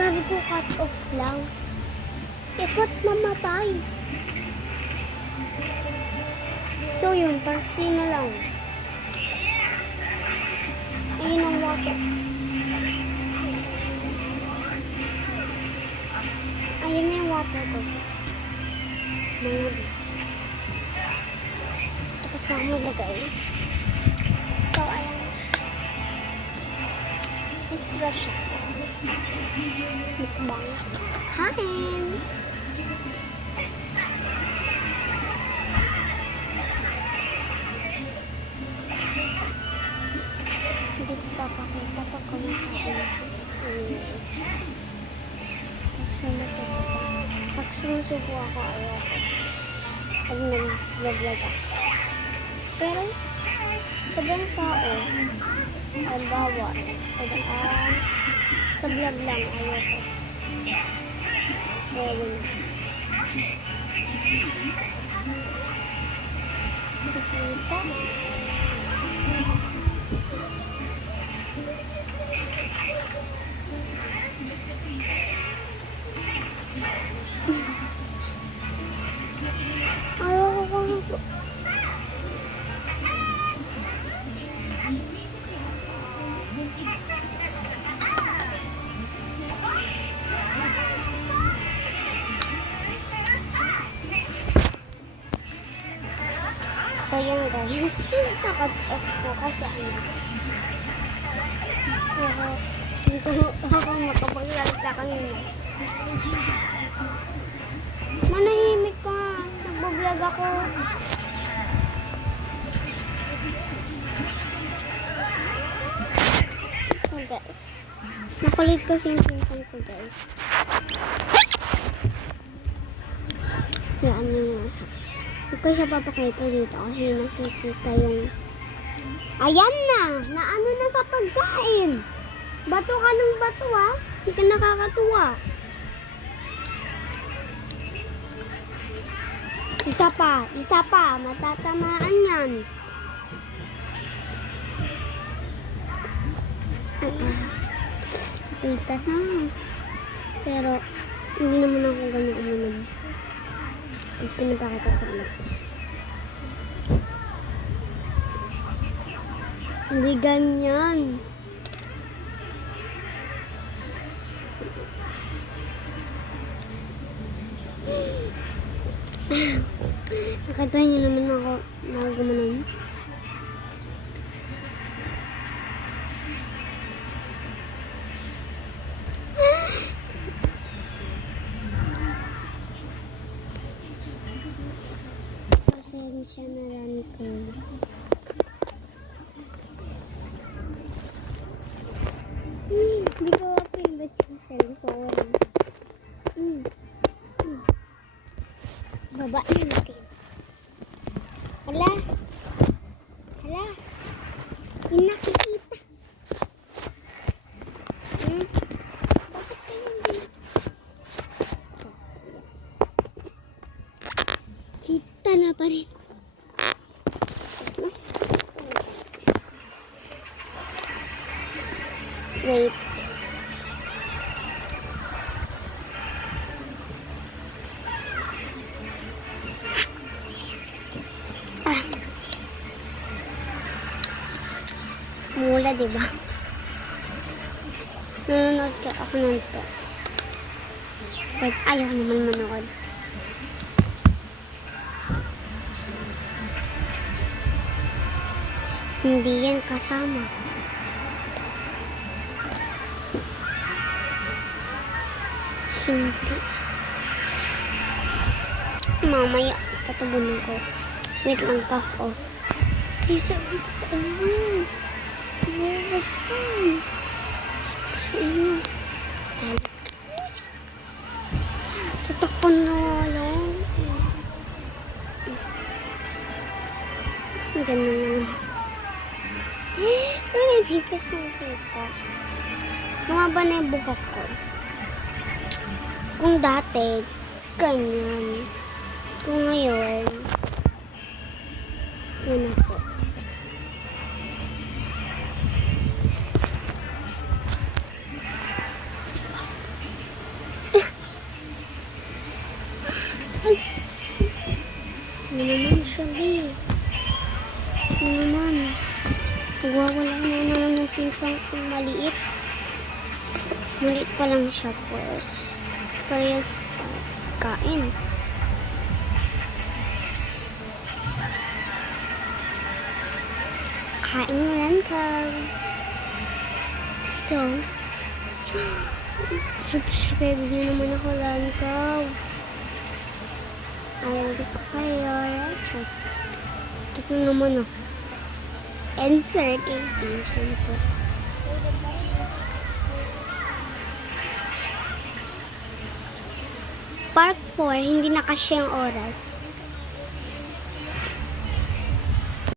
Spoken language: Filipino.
Sabi ko cut off lang. Ikot namatay. So yun, 30 na lang. Ayun ang water. Ayun na yung water ko. Mayroon. Tapos na ako maglagay. So, ayan. Extra siya. Mukbang. Kain! Hindi ko papakita pag kumakain. Pag sumusubo ako, ayoko. Pag nag-vlog ako. Pero, sa ibang tao, ang bawa, sa vlog lang, ayoko. Kaya yun. Kita. Ayoko ko nito. So yun guys, nakat off ko kasi ano. Pero hindi ko ako makapaglalagta kanina. Manahimik ka, nagbablog ako. So guys, nakulit ko yung pinsan ko guys. Yan na. Hindi ko siya papakita dito kasi nakikita yung... Ayan na! Naano na sa pagkain! Bato ka ng bato ha! Hindi ka nakakatuwa. Isa pa! Matatamaan yan. Kita na. Pero, hindi naman ako ganyan umunod. Pinapakita sa anak ko. Hindi ganyan. Nakita niyo naman ako gumanon. Pasensya na lang ko. Hindi ko pinbat yung cellphone. Baba na natin. Hala. Yung nakikita. Bakit kayo hindi? Kita na pa rin. Wait. Mula, diba? Nanonood ka ako nito. But ayaw naman manood. Hindi yan kasama. Hindi. Mamaya, patubunin ko. Wait lang, cough off. Please, sabi ko, sa inyo. Tatakpan na wala. Ganun. Pero hindi ko sumita. Lumaba na yung buhok ko. Kung dati, ganyan. Kung ngayon, yun ako. Yung maliit. Maliit pa lang siya, parehas kain. Kain mo yan, Carl. So, subscribe niyo naman ako, Lancav. Ayaw ko kayo. Ito naman, oh. Insert 18, syempre. Park 4, hindi na kasi ang oras.